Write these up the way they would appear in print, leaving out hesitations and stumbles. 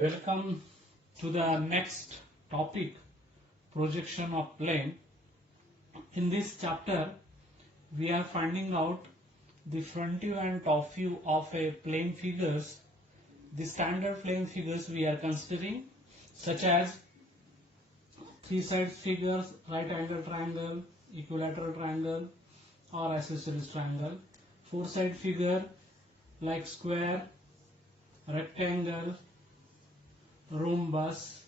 Welcome to the next topic, projection of plane. In this chapter, we are finding out the front view and top view of a plane figures. The standard plane figures we are considering, such as three-side figures, right-angle triangle, equilateral triangle, or isosceles triangle. Four-side figure like square, rectangle, rhombus.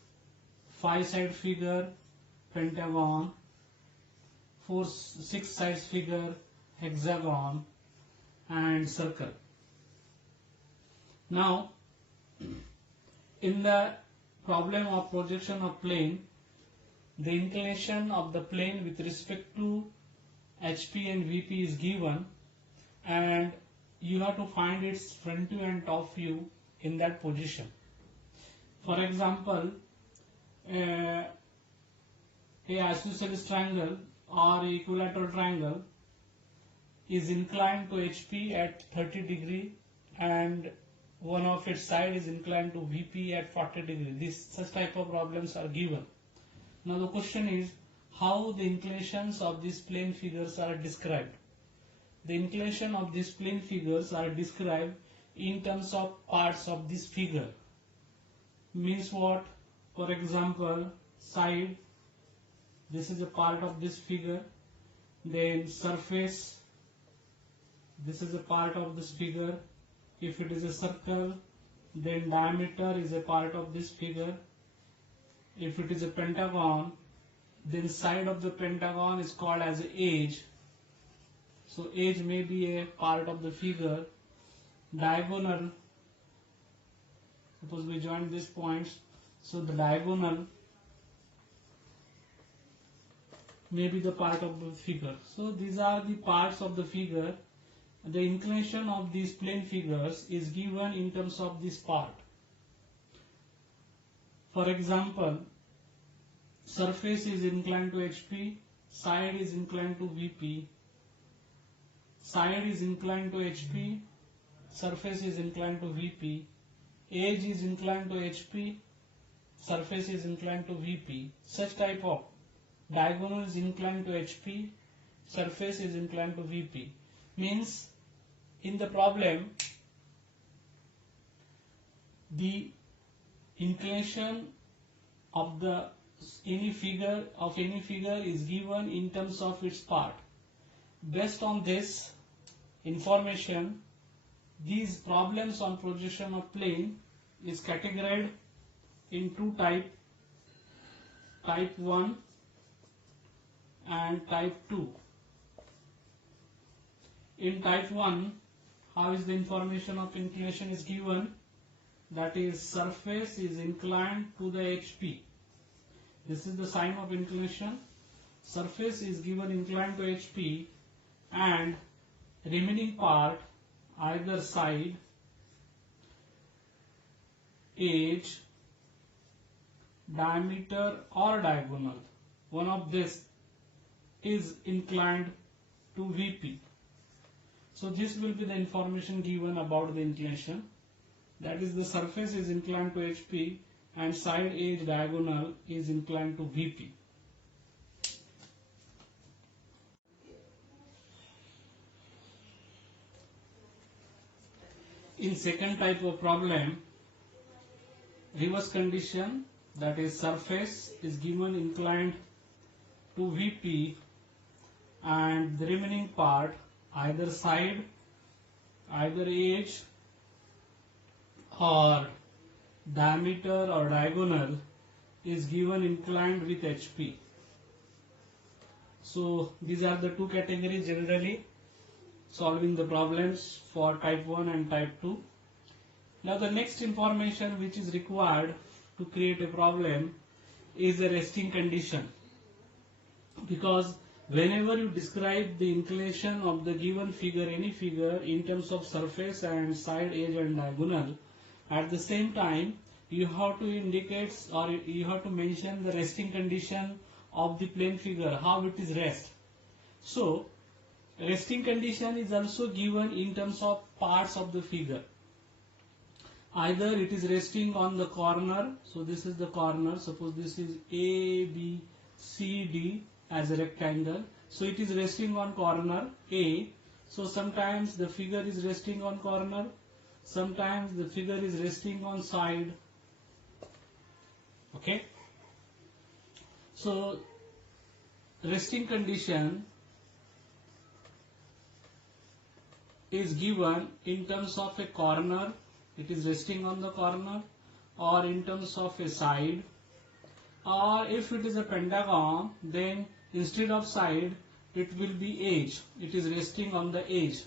Five-side figure pentagon. Six-side figure hexagon and circle. Now, in the problem of projection of plane, the inclination of the plane with respect to HP and VP is given, and you have to find its front view and top view in that position. For example, a isosceles triangle or equilateral triangle is inclined to HP at 30 degree and one of its side is inclined to VP at 40 degree. Such type of problems are given. Now the question is how the inclinations of these plane figures are described. The inclination of these plane figures are described in terms of parts of this figure. Means what? For example, side, this is a part of this figure. Then surface, this is a part of this figure. If it is a circle, then diameter is a part of this figure. If it is a pentagon, then side of the pentagon is called as an edge. So edge may be a part of the figure. Diagonal, suppose we join these points, so the diagonal may be the part of the figure. So these are the parts of the figure. The inclination of these plane figures is given in terms of this part. For example, surface is inclined to HP, side is inclined to VP, side is inclined to HP, surface is inclined to VP, edge is inclined to HP, surface is inclined to VP. Such type of diagonal is inclined to HP, surface is inclined to VP. Means in the problem, the inclination of any figure is given in terms of its part. Based on this information, these problems on projection of plane is categorized in two types, type 1 and type 2. In type 1, how is the information of inclination is given? That is, surface is inclined to the HP. This is the sign of inclination. Surface is given inclined to HP and remaining part, either side, edge, diameter or diagonal, one of this is inclined to VP. So this will be the information given about the inclination. That is, the surface is inclined to HP and side, edge, diagonal is inclined to VP. In second type of problem, reverse condition, that is, surface is given inclined to VP and the remaining part, either side, either edge or diameter or diagonal is given inclined with HP. So these are the two categories generally solving the problems for type 1 and type 2. Now the next information which is required to create a problem is a resting condition, because whenever you describe the inclination of the given figure, any figure, in terms of surface and side, edge and diagonal, at the same time you have to indicate or you have to mention the resting condition of the plane figure, how it is rest. So resting condition is also given in terms of parts of the figure. Either it is resting on the corner, so this is the corner, suppose this is A, B, C, D as a rectangle, so it is resting on corner A, so sometimes the figure is resting on corner, sometimes the figure is resting on side, okay. So resting condition is given in terms of a corner, it is resting on the corner, or in terms of a side, or if it is a pentagon, then instead of side it will be edge, it is resting on the edge.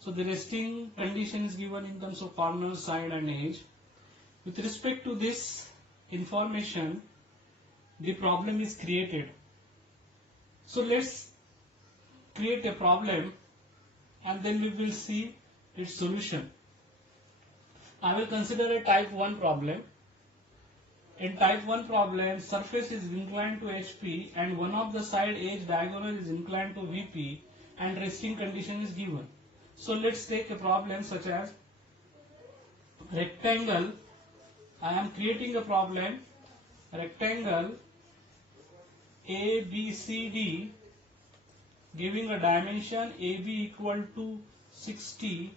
So the resting condition is given in terms of corner, side and edge. With respect to this information, the problem is created. So let's create a problem and then we will see its solution. I will consider a type 1 problem. In type 1 problem, surface is inclined to HP and one of the side edge diagonal is inclined to VP and resting condition is given. So let's take a problem such as rectangle. I am creating a problem, rectangle ABCD giving a dimension AB equal to 60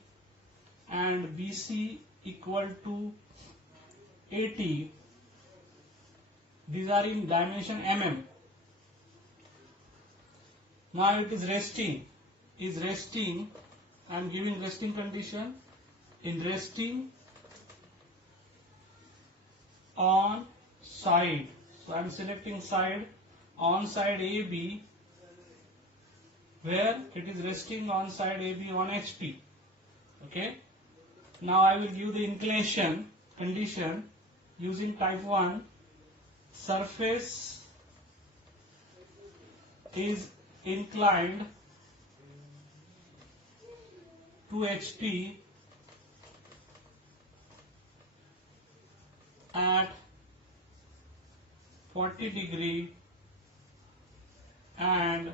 and BC equal to 80. These are in dimension mm. Now it is resting. I am giving resting condition. In resting on side. So I am selecting side on side AB, where it is resting on side AB on HP. Okay. Now I will give the inclination condition using type 1. Surface is inclined to HP at 40 degree, and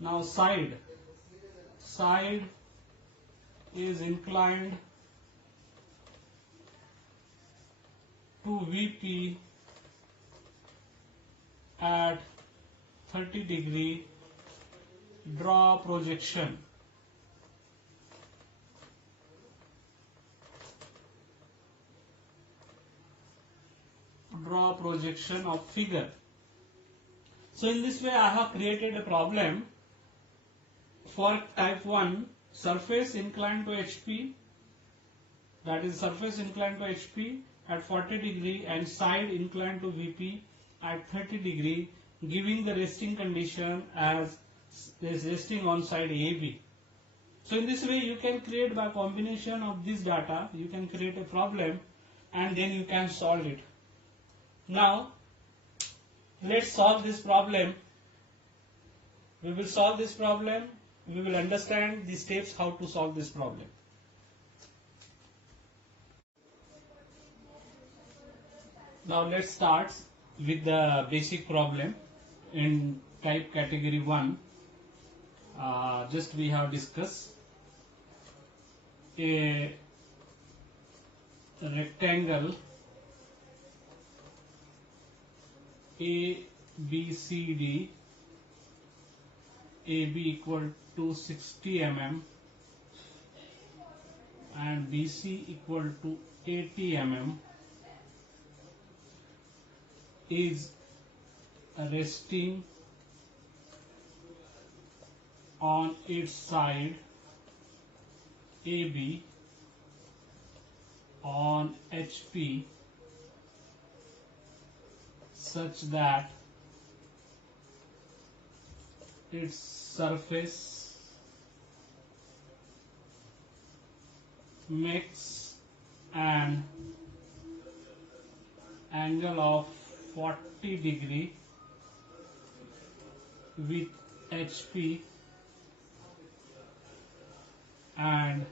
now side is inclined to VP at 30 degree. Draw projection. Draw projection of figure. So in this way I have created a problem for type 1, surface inclined to HP, that is surface inclined to HP at 40 degree and side inclined to VP at 30 degree, giving the resting condition as is resting on side AB. So in this way you can create, by combination of this data, you can create a problem and then you can solve it. Now let's solve this problem. We will solve this problem. We will understand the steps how to solve this problem. Now let's start with the basic problem in type category 1. Just we have discussed a rectangle ABCD, AB equal to 60 mm and BC equal to 80 mm is resting on its side AB on HP such that its surface makes an angle of 40 degree with HP and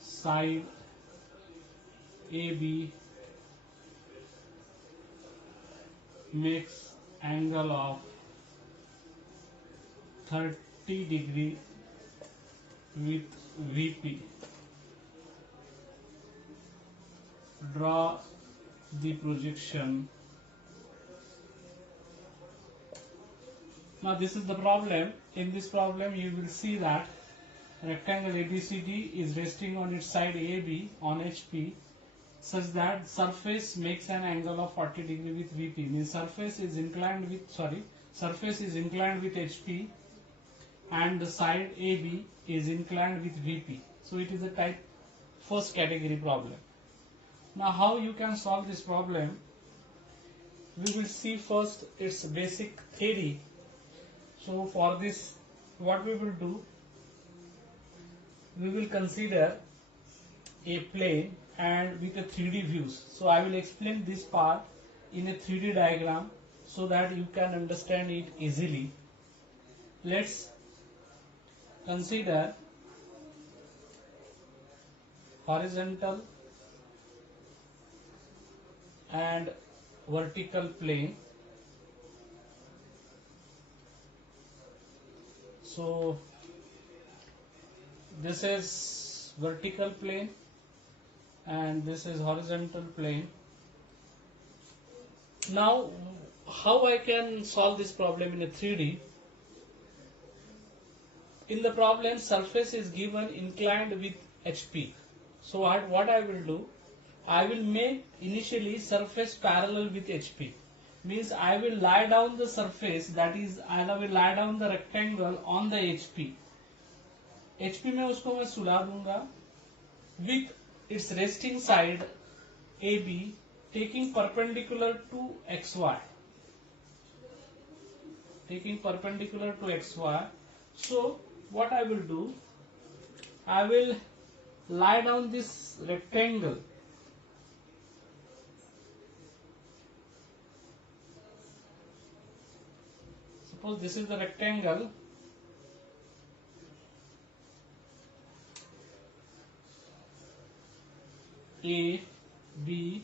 side AB makes angle of 30 degree with VP. Draw the projection. Now this is the problem. In this problem you will see that rectangle ABCD is resting on its side AB on HP such that surface makes an angle of 40 degree with VP. Means surface is inclined with HP and the side AB is inclined with VP. So it is a type first category problem. Now how you can solve this problem? We will see first its basic theory. So for this, what we will do, we will consider a plane and with a 3D views. So I will explain this part in a 3D diagram so that you can understand it easily. Let's consider horizontal and vertical plane. So this is vertical plane and this is horizontal plane. Now how I can solve this problem in a 3D? In the problem, surface is given inclined with HP. So what I will do, I will make initially surface parallel with HP. Means I will lie down the surface, that is I will lie down the rectangle on the HP. HP में उसको मैं सुला दूंगा with its resting side AB taking perpendicular to XY. Taking perpendicular to XY. So what I will do, I will lie down this rectangle suppose this is the rectangle A, B,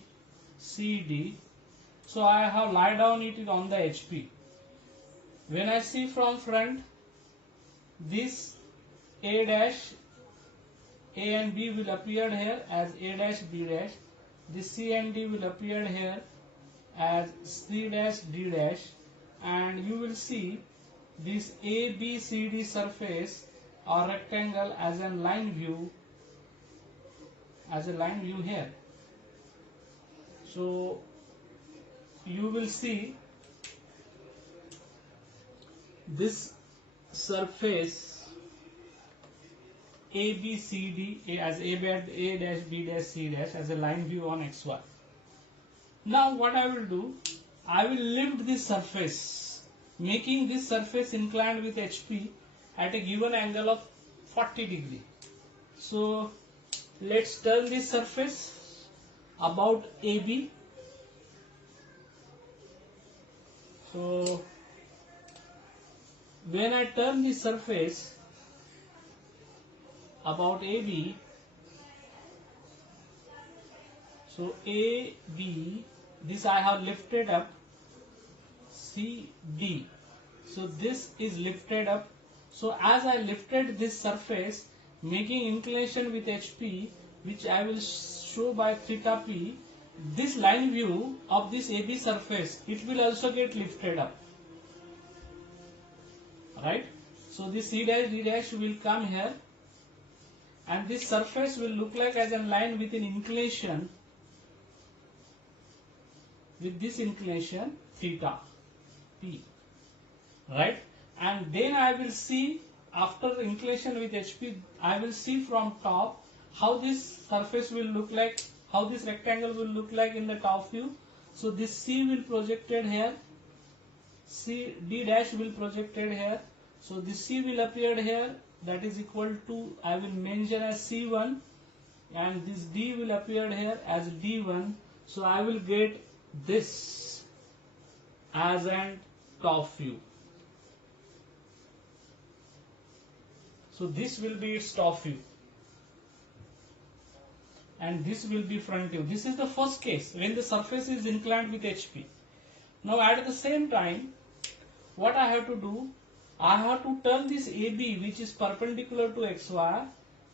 C, D. So I have lie down it on the HP. When I see from front, this A dash, A and B will appear here as A dash, B dash. This C and D will appear here as C dash, D dash. And you will see this A, B, C, D surface or rectangle as a line view, here. So you will see this surface A, B, C, D as A dash, B dash, C dash as a line view on XY. Now what I will do, I will lift this surface, making this surface inclined with HP at a given angle of 40 degree. So let's turn this surface about AB. So when I turn this surface about AB, so AB, this I have lifted up, CD. So this is lifted up. So as I lifted this surface, making inclination with HP, which I will show by theta P, this line view of this AB surface, it will also get lifted up. Right? So this C dash, D dash will come here and this surface will look like as a line with an inclination, with this inclination theta P. Right? And then I will see after inclination with HP, I will see from top how this surface will look like, how this rectangle will look like in the top view. So this C will projected here, D dash will projected here. So this C will appear here, that is equal to, I will mention as C1, and this D will appear here as D1. So I will get this as an top view. So this will be its top view and this will be front view. This is the first case when the surface is inclined with HP. Now at the same time, what I have to do, I have to turn this AB, which is perpendicular to XY,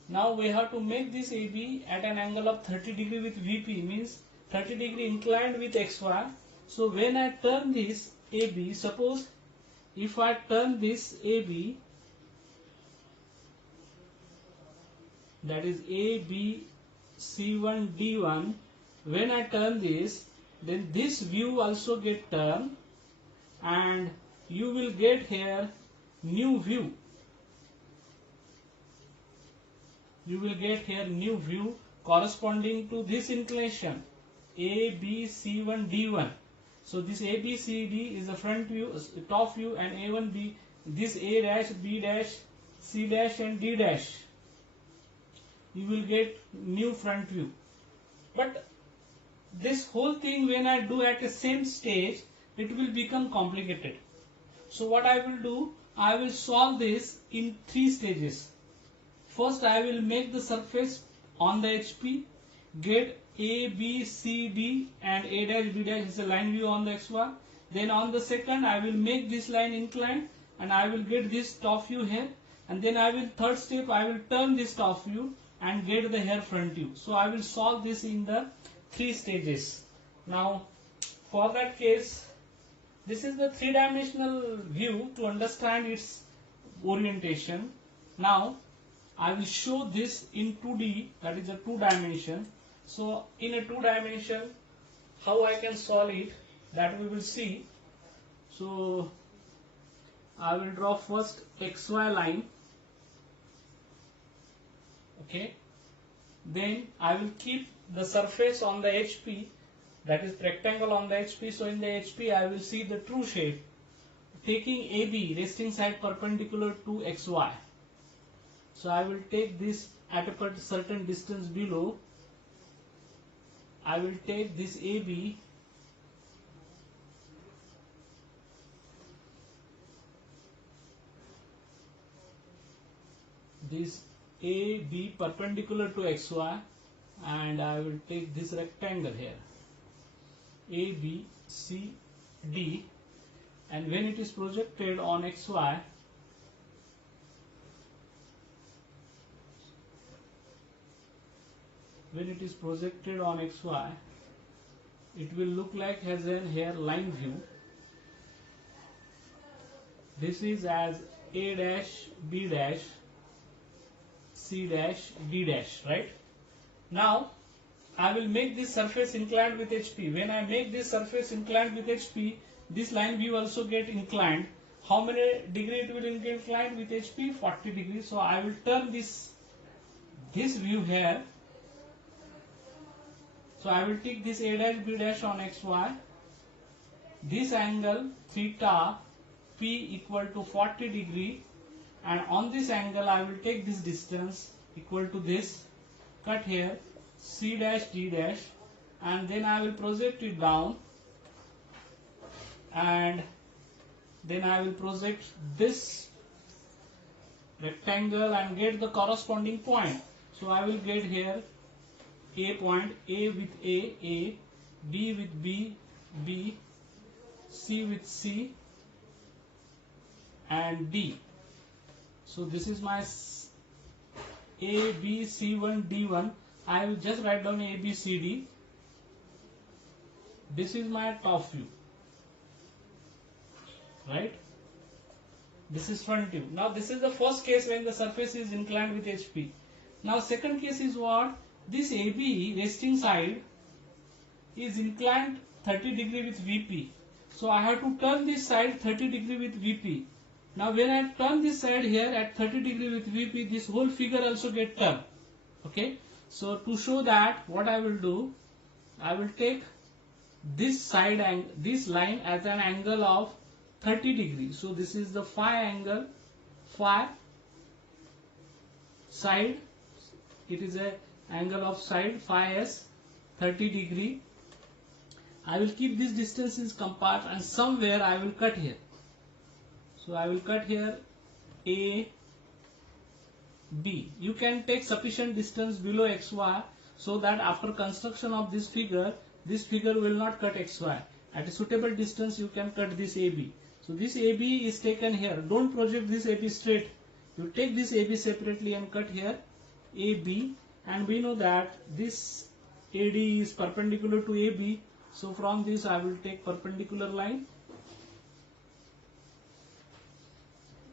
Now we have to make this AB at an angle of 30 degree with VP, means 30 degree inclined with XY. So when I turn this AB, suppose if I turn this AB, that is AB C1 D1, when I turn this, then this view also get turned, and you will get here new view. You will get here new view corresponding to this inclination ABC1 D1. So this ABCD is the front view, top view, and A1B, this A dash, B dash, C dash and D dash. You will get new front view. But this whole thing, when I do at the same stage, it will become complicated. So what I will do, I will solve this in 3 stages. First, I will make the surface on the HP, get A, B, C, D and A dash, B dash is a line view on the XY. Then on the second, I will make this line inclined and I will get this top view here. And then I will, third step, I will turn this top view and get the here front view. So I will solve this in the 3 stages. Now, for that case, this is the 3-dimensional view to understand its orientation. Now, I will show this in 2D, that is a 2 dimension. So in a 2 dimension, how I can solve it, that we will see. So I will draw first XY line. Okay. Then I will keep the surface on the HP, that is rectangle on the HP. So in the HP I will see the true shape, taking AB, resting side perpendicular to XY. So I will take this at a certain distance below. I will take this AB, this AB perpendicular to XY, and I will take this rectangle here, AB, C, D, and when it is projected on XY, when it is projected on XY, it will look like has an here line view. This is as A dash, B dash, C dash, D dash, right? Now, I will make this surface inclined with HP. When I make this surface inclined with HP, this line view also get inclined. How many degree it will incline with HP? 40 degrees. So I will turn this view here. So I will take this A dash, B dash on XY. This angle theta P equal to 40 degree, and on this angle I will take this distance equal to this, cut here C dash, D dash, and then I will project it down, and then I will project this rectangle and get the corresponding point. So I will get here A point, A with A, B with B, B, C with C, and D. So this is my A, B, C1, D1. I will just write down A, B, C, D. This is my top view, right? This is front view. Now this is the first case when the surface is inclined with HP. Now second case is what? This AB resting side is inclined 30 degree with VP. So I have to turn this side 30 degree with VP. Now when I turn this side here at 30 degree with VP, this whole figure also get turned. Okay. So to show that, what I will do, I will take this side and this line as an angle of 30 degrees. So this is the phi angle, phi side. It is a angle of side phi s 30 degree. I will keep these distances compact, and somewhere I will cut here. So I will cut here A, B. You can take sufficient distance below XY so that after construction of this figure will not cut XY. At a suitable distance you can cut this AB. So this AB is taken here. Don't project this AB straight. You take this AB separately and cut here AB, and we know that this AD is perpendicular to AB. So from this I will take perpendicular line.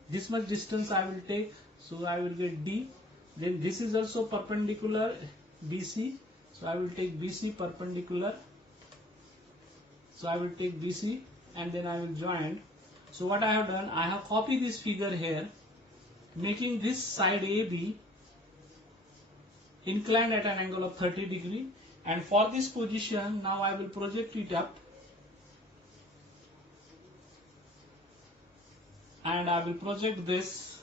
This much distance I will take, so I will get D. Then this is also perpendicular BC, so I will take BC perpendicular. So I will take BC and then I will join. So what I have done, I have copied this figure here, making this side AB inclined at an angle of 30 degree, and for this position now I will project it up and I will project this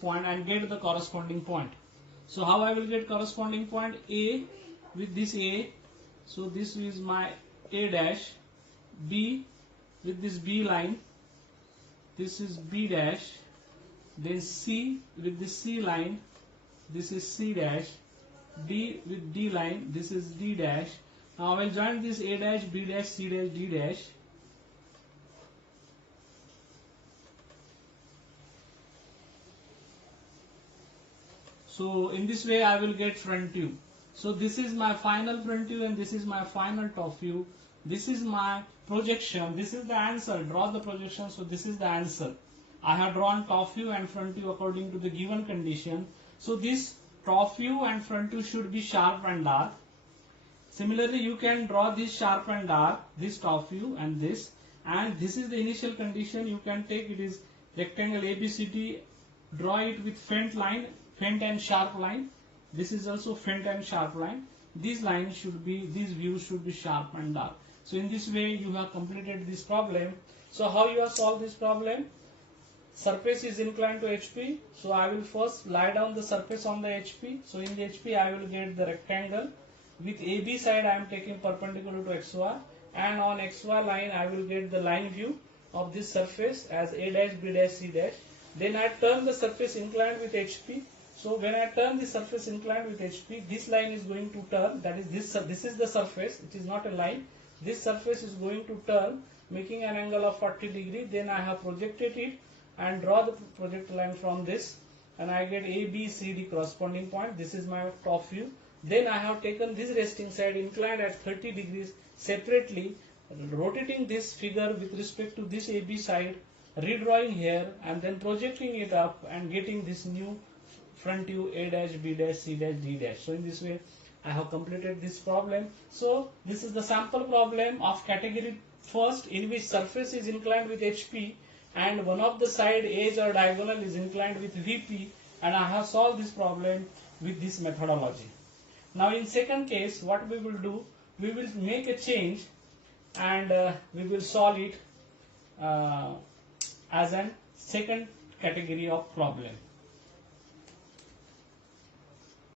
point and get the corresponding point. So how I will get corresponding point? A with this A, so this is my A dash, B with this B line, this is B dash, then C with this C line, this is C dash, D with D line, this is D dash. Now I will join this A dash, B dash, C dash, D dash. So in this way I will get front view. So this is my final front view and this is my final top view. This is my projection. This is the answer. Draw the projection. So this is the answer. I have drawn top view and front view according to the given condition. So this top view and front view should be sharp and dark. Similarly, you can draw this sharp and dark, this top view and this. And this is the initial condition. You can take it is rectangle ABCD. Draw it with faint line, faint and sharp line. This is also faint and sharp line. These lines should be, these views should be sharp and dark. So in this way you have completed this problem. So how you have solved this problem? Surface is inclined to HP. So I will first lie down the surface on the HP. So in the HP I will get the rectangle. With AB side I am taking perpendicular to XY, and on XY line I will get the line view of this surface as A dash, B dash, C dash. Then I turn the surface inclined with HP. So when I turn the surface inclined with HP, this line is going to turn, that is this is the surface, it is not a line. This surface is going to turn, making an angle of 40 degree. Then I have projected it and draw the project line from this, and I get A, B, C, D corresponding point. This is my top view. Then I have taken this resting side inclined at 30 degrees separately, rotating this figure with respect to this AB side, redrawing here and then projecting it up and getting this new front view A dash, B dash, C dash, D dash. So in this way I have completed this problem. So this is the sample problem of category first, in which surface is inclined with HP and one of the side edge or diagonal is inclined with VP, and I have solved this problem with this methodology. Now in second case, what we will do, we will make a change and we will solve it as a second category of problem.